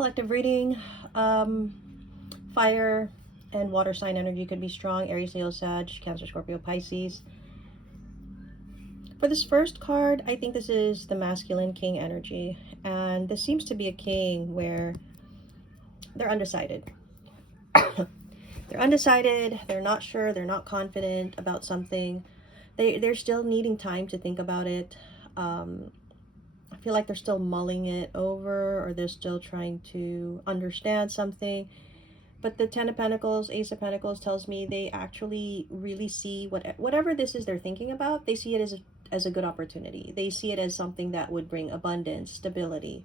collective reading. Fire and water sign energy could be strong. Aries, Leo, Sag, Cancer, Scorpio, Pisces. For this first card, I think this is the masculine king energy. And this seems to be a king where they're undecided. They're undecided, they're not sure, they're not confident about something. They're still needing time to think about it. I feel like they're still mulling it over, or they're still trying to understand something. But the Ten of Pentacles, Ace of Pentacles tells me they actually really see whatever this is they're thinking about, they see it as a good opportunity. They see it as something that would bring abundance, stability.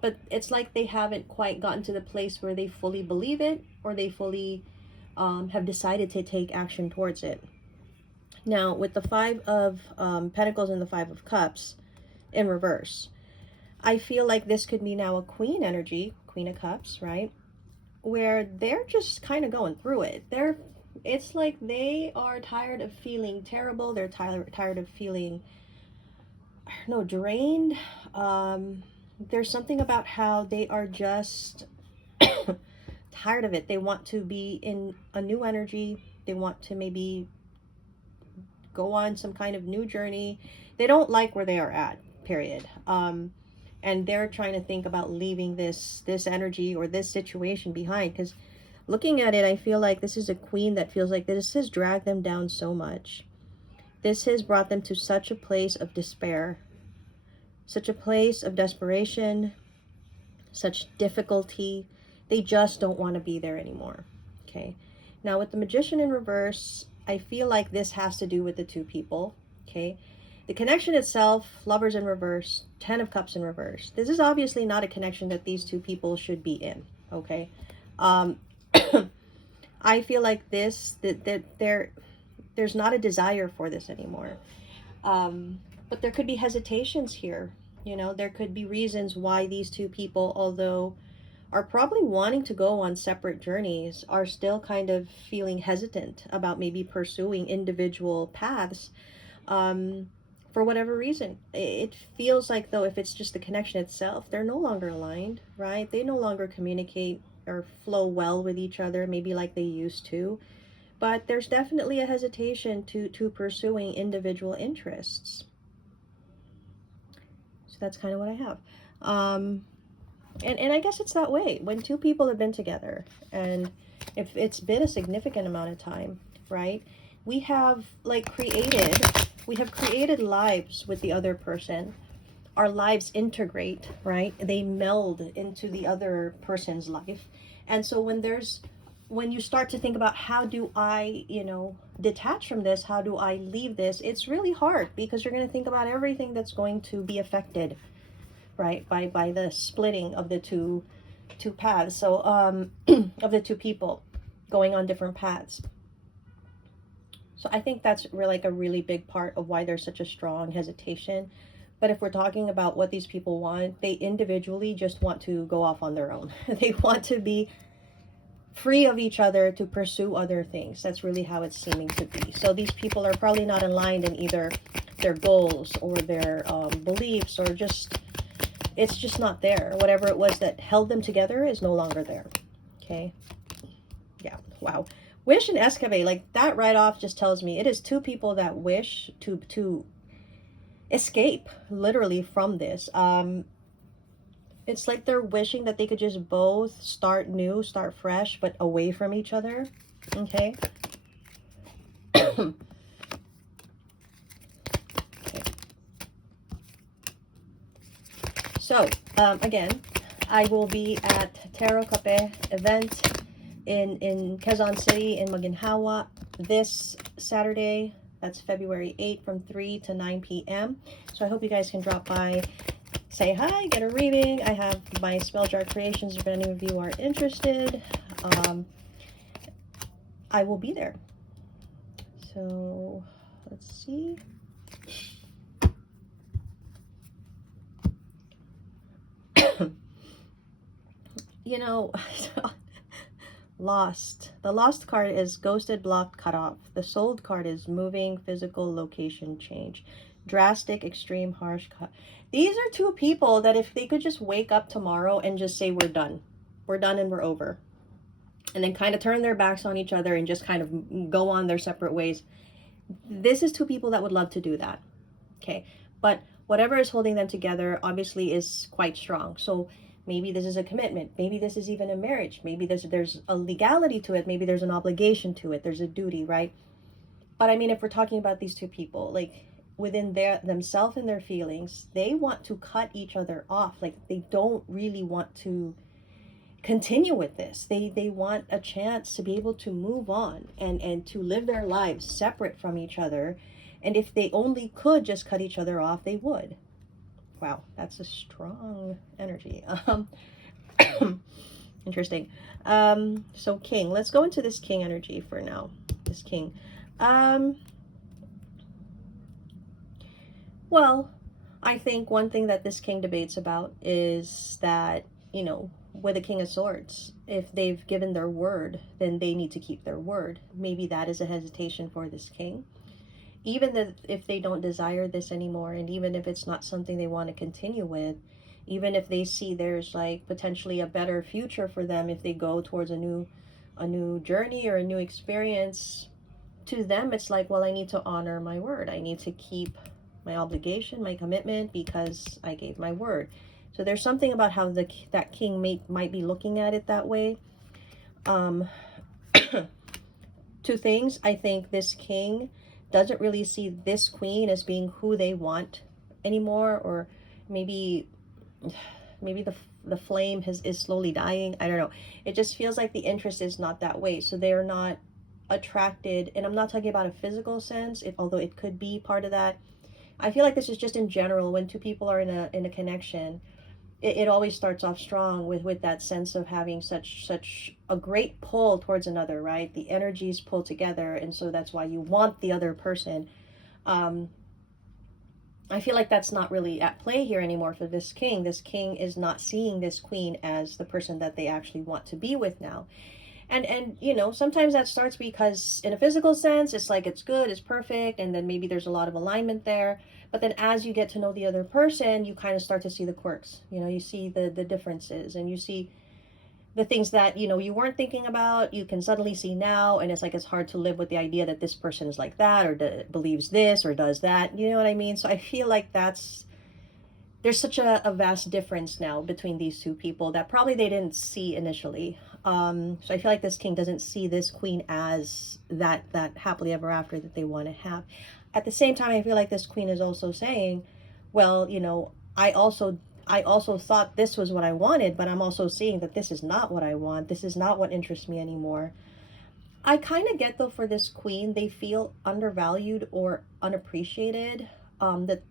But it's like they haven't quite gotten to the place where they fully believe it, or they fully have decided to take action towards it. Now, with the Five of Pentacles and the Five of Cups in reverse, I feel like this could be now a queen energy, Queen of Cups, right? Where they're just kind of going through it. It's like they are tired of feeling terrible. They're tired of feeling, I don't know, drained. There's something about how they are just tired of it. They want to be in a new energy. They want to maybe go on some kind of new journey. They don't like where they are at, period. And they're trying to think about leaving this energy or this situation behind, because looking at it, I feel like this is a queen that feels like this has dragged them down so much. This has brought them to such a place of despair, such a place of desperation, such difficulty. They just don't want to be there anymore. Okay. Now with the Magician in reverse, I feel like this has to do with the two people. Okay. The connection itself, Lovers in reverse, Ten of Cups in reverse. This is obviously not a connection that these two people should be in. Okay. I feel like there's not a desire for this anymore. But there could be hesitations here. You know, there could be reasons why these two people, although are probably wanting to go on separate journeys, are still kind of feeling hesitant about maybe pursuing individual paths for whatever reason. It feels like, though, if it's just the connection itself, they're no longer aligned, right? They no longer communicate or flow well with each other, maybe like they used to. But there's definitely a hesitation to pursuing individual interests. So that's kind of what I have. And I guess it's that way when two people have been together, and if it's been a significant amount of time, right? We have created lives with the other person. Our lives integrate, right? They meld into the other person's life. And so when you start to think about, how do I, detach from this? How do I leave this? It's really hard, because you're going to think about everything that's going to be affected, right, by the splitting of the two paths. So of the two people going on different paths. So I think that's really, like, a really big part of why there's such a strong hesitation. But if we're talking about what these people want, they individually just want to go off on their own. They want to be free of each other to pursue other things. That's really how it's seeming to be. So these people are probably not aligned in either their goals or their beliefs, or just, it's just not there. Whatever it was that held them together is no longer there. Okay. Yeah. Wow. Wish and excavate, like that right off just tells me it is two people that wish to escape literally from this. It's like they're wishing that they could just both start new, start fresh, but away from each other. Okay. Okay. So again, I will be at Tarot Cafe event in Quezon City in Maginhawa this Saturday. That's February 8th from 3 to 9 p.m. So I hope you guys can drop by, say hi, get a reading. I have my spell jar creations if any of you are interested. I will be there. So let's see. You know, lost. The lost card is ghosted, blocked, cut off. The sold card is moving, physical location change. Drastic, extreme, harsh. These are two people that if they could just wake up tomorrow and just say, we're done. We're done and we're over. And then kind of turn their backs on each other and just kind of go on their separate ways. This is two people that would love to do that. Okay. But whatever is holding them together obviously is quite strong. So maybe this is a commitment. Maybe this is even a marriage. Maybe there's a legality to it. Maybe there's an obligation to it. There's a duty, right? But I mean, if we're talking about these two people, like within themselves and their feelings, they want to cut each other off. Like they don't really want to continue with this. They want a chance to be able to move on and to live their lives separate from each other. And if they only could just cut each other off, they would. Wow, that's a strong energy. Interesting. So King, let's go into this King energy for now. This King. Well, I think one thing that this King debates about is that, you know, with the King of Swords, if they've given their word, then they need to keep their word. Maybe that is a hesitation for this King. Even if they don't desire this anymore, and even if it's not something they want to continue with, even if they see there's like potentially a better future for them if they go towards a new journey or a new experience, to them it's like, well, I need to honor my word. I need to keep my obligation, my commitment, because I gave my word. So there's something about how that King might be looking at it that way. Two things. I think this King doesn't really see this Queen as being who they want anymore, or maybe the flame is slowly dying. I don't know. It just feels like the interest is not that way. So they're not attracted, and I'm not talking about a physical sense, although it could be part of that. I feel like this is just in general, when two people are in a connection, it always starts off strong with that sense of having such a great pull towards another, right? The energies pull together, and so that's why you want the other person. I feel like that's not really at play here anymore for this King. This King is not seeing this Queen as the person that they actually want to be with now. And you know, sometimes that starts because in a physical sense, it's like it's good, it's perfect, and then maybe there's a lot of alignment there. But then as you get to know the other person, you kind of start to see the quirks. You know, you see the differences, and you see the things that, you know, you weren't thinking about, you can suddenly see now, and it's like it's hard to live with the idea that this person is like that, or believes this, or does that. You know what I mean? So I feel like there's such a vast difference now between these two people that probably they didn't see initially. So I feel like this King doesn't see this Queen as that happily ever after that they want to have. At the same time, I feel like this Queen is also saying, well, you know, I also thought this was what I wanted, but I'm also seeing that this is not what I want. This is not what interests me anymore. I kind of get, though, for this Queen, they feel undervalued or unappreciated.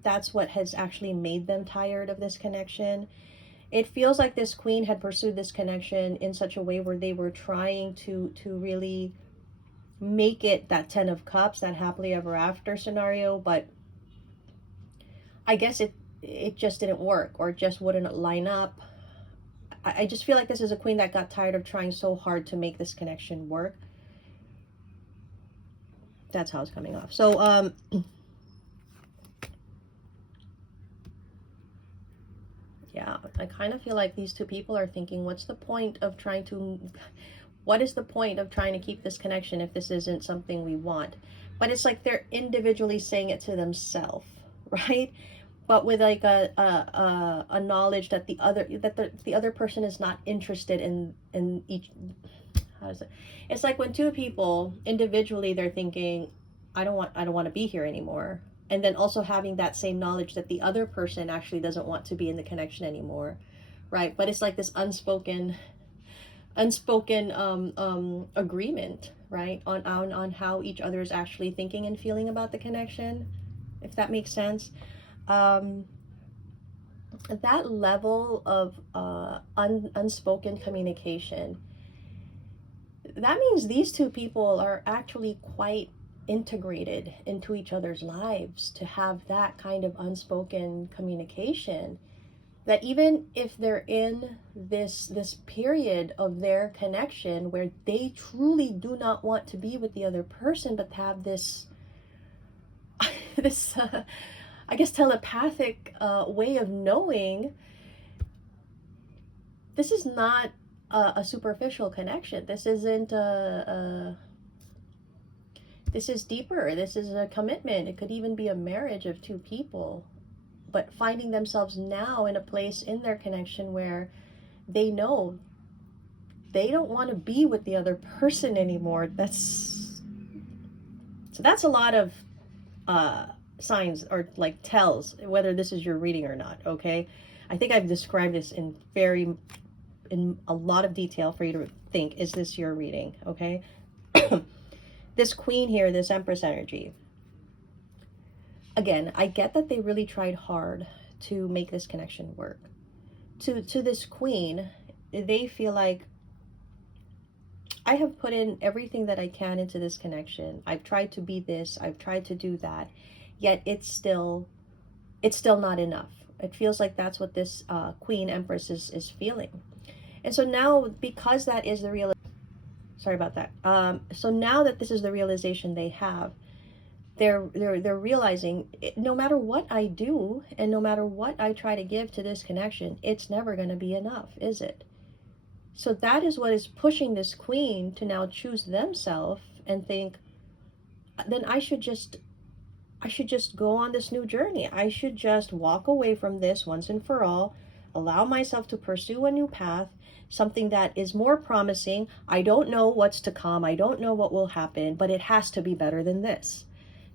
That's what has actually made them tired of this connection. It feels like this Queen had pursued this connection in such a way where they were trying to really make it that 10 of Cups, that happily ever after scenario, but I guess it just didn't work, or it just wouldn't line up. I just feel like this is a Queen that got tired of trying so hard to make this connection work. That's how it's coming off. So yeah, I kind of feel like these two people are thinking, what is the point of trying to keep this connection if this isn't something we want? But it's like they're individually saying it to themselves, right? But with like a knowledge that the other person is not interested in each. How is it? It's like when two people individually, they're thinking, I don't want to be here anymore, and then also having that same knowledge that the other person actually doesn't want to be in the connection anymore, right? But it's like this unspoken agreement, right, on how each other is actually thinking and feeling about the connection, if that makes sense. That level of unspoken communication, that means these two people are actually quite integrated into each other's lives to have that kind of unspoken communication, that even if they're in this period of their connection where they truly do not want to be with the other person, but have this I guess, telepathic way of knowing this is not a superficial connection. This isn't this is deeper. This is a commitment. It could even be a marriage of two people, but finding themselves now in a place in their connection where they know they don't want to be with the other person anymore. That's a lot of signs or like tells whether this is your reading or not. Okay, I think I've described this in a lot of detail for you to think, is this your reading? Okay. This queen here, this empress energy, again, I get that they really tried hard to make this connection work. To this queen, they feel like, I have put in everything that I can into this connection. I've tried to be this, I've tried to do that, yet it's still not enough. It feels like that's what this queen empress is feeling. And so now, because that is the real, sorry about that. So now that this is the realization they have, they're realizing, no matter what I do and no matter what I try to give to this connection, it's never going to be enough, is it? So that is what is pushing this queen to now choose themselves and think, then I should just go on this new journey. I should just walk away from this once and for all, allow myself to pursue a new path, something that is more promising. I don't know what's to come. I don't know what will happen, but it has to be better than this.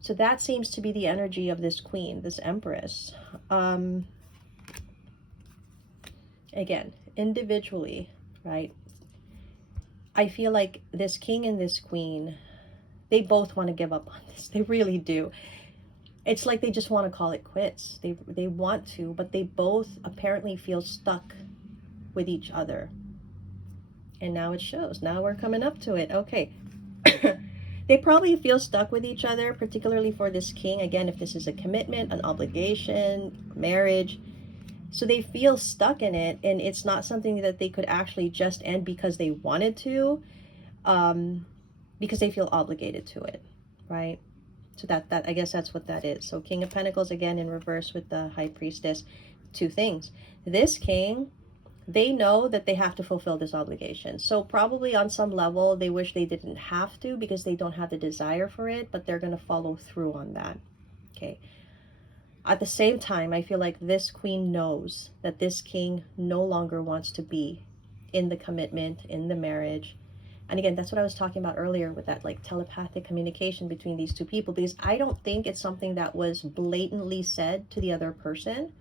So that seems to be the energy of this queen, this empress. Again, individually, right? I feel like this king and this queen, they both want to give up on this. They really do. It's like they just want to call it quits. They want to, but they both apparently feel stuck with each other. And now it shows. Now we're coming up to it. Okay. They probably feel stuck with each other, particularly for this king. Again, if this is a commitment, an obligation, marriage. So they feel stuck in it, and it's not something that they could actually just end because they wanted to, because they feel obligated to it, right? So that I guess that's what that is. So King of Pentacles, again, in reverse with the High Priestess. Two things. This king, they know that they have to fulfill this obligation. So probably on some level, they wish they didn't have to because they don't have the desire for it, but they're going to follow through on that. Okay. At the same time, I feel like this queen knows that this king no longer wants to be in the commitment, in the marriage. And again, that's what I was talking about earlier with that like telepathic communication between these two people, because I don't think it's something that was blatantly said to the other person,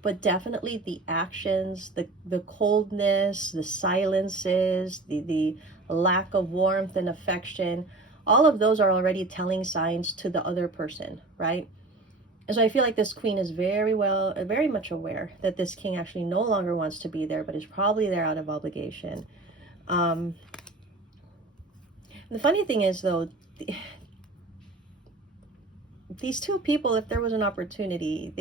but definitely the actions, the coldness, the silences, the lack of warmth and affection, all of those are already telling signs to the other person, right? And so I feel like this queen is very much aware that this king actually no longer wants to be there, but is probably there out of obligation. The funny thing is, though, these two people, if there was an opportunity,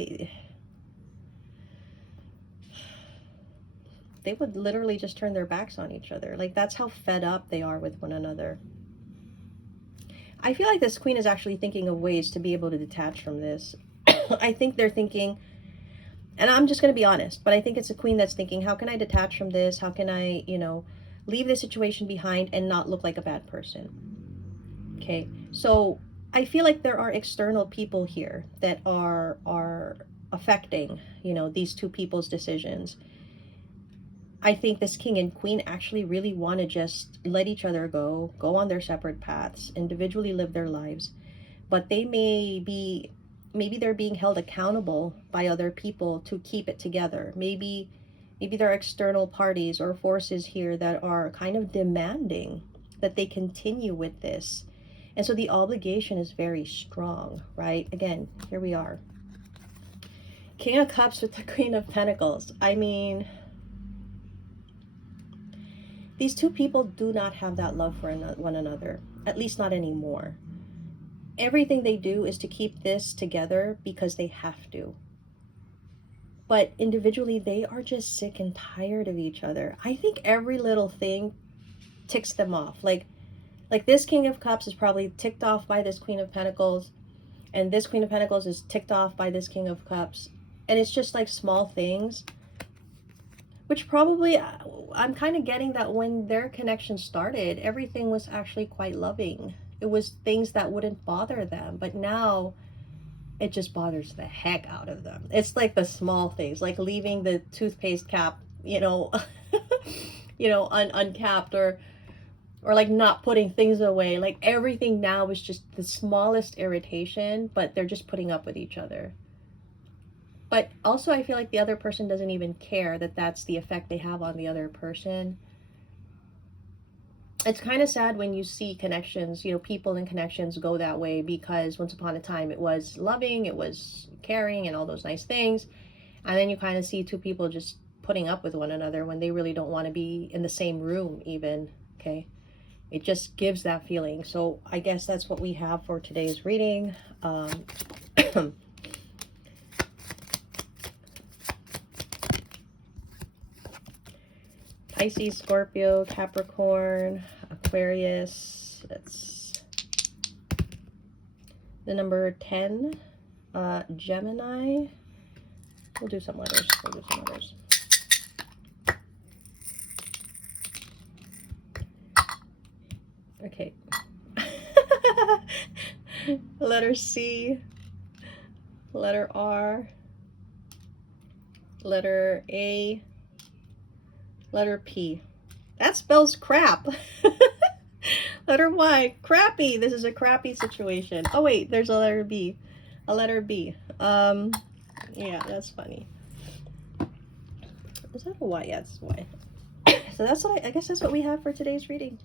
they would literally just turn their backs on each other. Like, that's how fed up they are with one another. I feel like this queen is actually thinking of ways to be able to detach from this. I think they're thinking, and I'm just going to be honest, but I think it's a queen that's thinking, how can I detach from this? How can I, leave this situation behind and not look like a bad person? Okay, so I feel like there are external people here that are affecting, these two people's decisions. I think this king and queen actually really want to just let each other go on their separate paths, individually live their lives, but they maybe they're being held accountable by other people to keep it together. Maybe there are external parties or forces here that are kind of demanding that they continue with this. And so the obligation is very strong, right? Again, here we are. King of Cups with the Queen of Pentacles. I mean, these two people do not have that love for one another, at least not anymore. Everything they do is to keep this together because they have to. But individually, they are just sick and tired of each other. I think every little thing ticks them off. Like this King of Cups is probably ticked off by this Queen of Pentacles. And this Queen of Pentacles is ticked off by this King of Cups. And it's just like small things, which probably, I'm kind of getting that when their connection started, everything was actually quite loving. It was things that wouldn't bother them. But now it just bothers the heck out of them. It's like the small things, like leaving the toothpaste cap, you know, uncapped, or like not putting things away. Like everything now is just the smallest irritation, but they're just putting up with each other. But also I feel like the other person doesn't even care that that's the effect they have on the other person. It's kind of sad when you see connections, you know, people and connections go that way, because once upon a time it was loving, it was caring, and all those nice things. And then you kind of see two people just putting up with one another when they really don't want to be in the same room even, okay? It just gives that feeling. So I guess that's what we have for today's reading. Pisces, Scorpio, Capricorn, Aquarius. That's the number 10. Gemini. We'll do some letters. Okay. Letter C. Letter R. Letter A. Letter P. That spells crap. Letter Y. Crappy. This is a crappy situation. Oh wait, there's a letter B. A letter B. Yeah, that's funny. Is that a Y? Yeah, it's a Y. So that's what I guess that's what we have for today's reading.